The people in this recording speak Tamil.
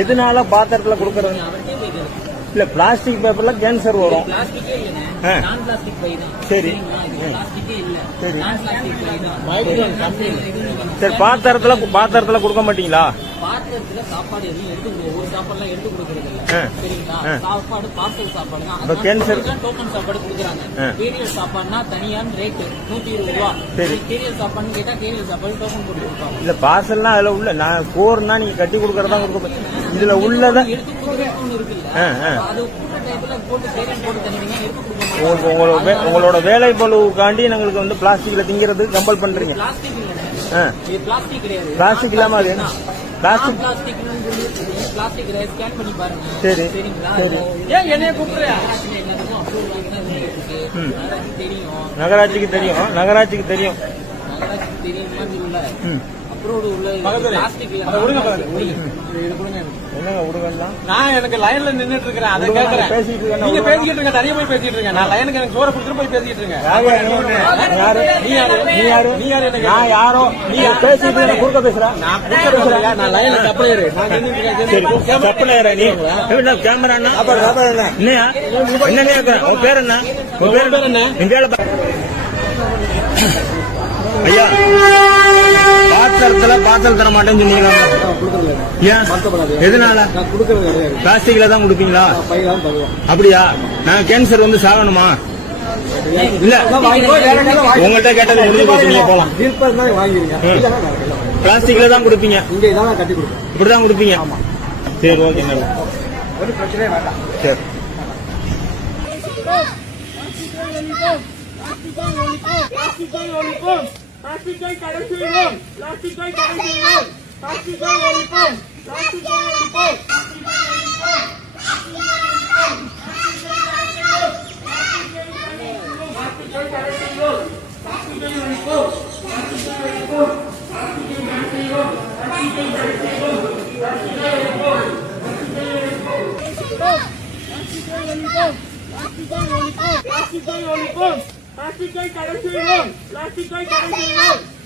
எதனால பாத்திரத்துல கொடுக்கறது. இல்ல பிளாஸ்டிக் பேப்பர்ல கேன்சர் வரும் பிளாஸ்டிக்கே இல்லைங்க ஆ. நான் பிளாஸ்டிக் பை தான் சரி. சரிங்களா? இது பிளாஸ்டிக்கே இல்ல சரி. நான் பிளாஸ்டிக் பை தான் இது சரி பாத்திரத்துல பாத்திரத்துல கொடுக்க மாட்டீங்களா பாத்திரத்துல சாப்பாடு எதுவும் எடுத்து ஒரு சாப்பாடுலாம் எடுத்து கொடுக்கறது இல்ல. சரிங்களா. சாப்பாடு பார்சல் சாப்பாடு தான். டோக்கன் சாப்பாடு கொடுக்குறாங்க. கேரியல் சாப்பாடுனா தனியான ரேட் நூத்தி இருபது ரூபா. கேரியல் சாப்பாடுன்னு கேட்டா கேரியல் சாப்பாடு டோக்கன் போட்டு கொடுப்பாங்க. இல்ல பார்சல்னா அதுல உள்ள நான் கோர்னா நீங்க கட்டி கொடுக்கறதா கொடுக்க இதுல உள்ளத எடுத்து கொடுக்கறதுக்கு ஒண்ணு இருக்குல்ல. அது உங்களோட வேலை பளுவுக்காண்டி எங்களுக்கு வந்து பிளாஸ்டிக்ல திங்கிறதுக்கு கம்பல் பண்றீங்க. பிளாஸ்டிக் இல்லாம அது என்ன? பிளாஸ்டிக் பிளாஸ்டிக் பிளாஸ்டிக் ஸ்கேன் பண்ணி பாருங்க. சரி. சரிங்களா? சரி. ஏன் என்னைய கூப்பிடுற எல்லாத்துக்கும் அப்ரூவல் வாங்கி தான் இருக்கு. ம். நகராட்சி தெரியும். நகராட்சிக்கு தெரியும். நகராட்சிக்கு தெரியும். நகராட்சிக்கு தெரியும். அப்ரூவ்டு உள்ள பிளாஸ்டிக். என்னங்க நான் எனக்கு லைன்ல நின்னுட்டு இருக்கேன் அதை இருக்கேன், நீங்க பேசிக்கிட்டு இருங்க. தனியா போய் பேசிட்டு இருக்கேன் நான் லைனுக்கு எனக்கு சோற கொடுத்துட்டு போய் பேசிட்டு இருக்கேன் யாரு? யாரு? நீ யாரு? நீ யாரு? நீ யாரு? எனக்கு நான் யாரோ? நீ பேசிட்டு இருக்க குறுக்க பேசுற? நான் கொடுக்கறது இல்லையா? நான் லைன்ல சப்ளையர் சப்ளையரா நீ. என்ன கேமரா கேக்குற? உன் பேர் என்ன? உன் பேர் என்ன? ஐயா. பாத்திரம் தர மாட்டேன்னு சொன்னீங்க ஏன்? எதனால? நான் கொடுக்கறது கிடையாது. பிளாஸ்டிக்ல தான் கொடுப்பீங்களா? அப்படியா? நான் கேன்சர் வந்து சாகணுமா? இல்ல. உங்கள்கிட்ட கேட்டது முடிஞ்சு போச்சு நீங்க போலாம். தீர்ப்பம் தான் வாங்கிருங்க ம். இல்லைன்னா நான் இல்லை. பிளாஸ்டிக்ல தான் கொடுப்பீங்க. இங்க இதான் நான் கட்டி கொடுப்பேன் இப்படிதான் கொடுப்பீங்க சரி ஓகே நல்ல ஒரு பிரச்சனையே வேண்டாம் சரி Plastic kay kada sa ilong! Plastic Lá se ganha, cara, se ganha! Lá se ganha, cara, se ganha!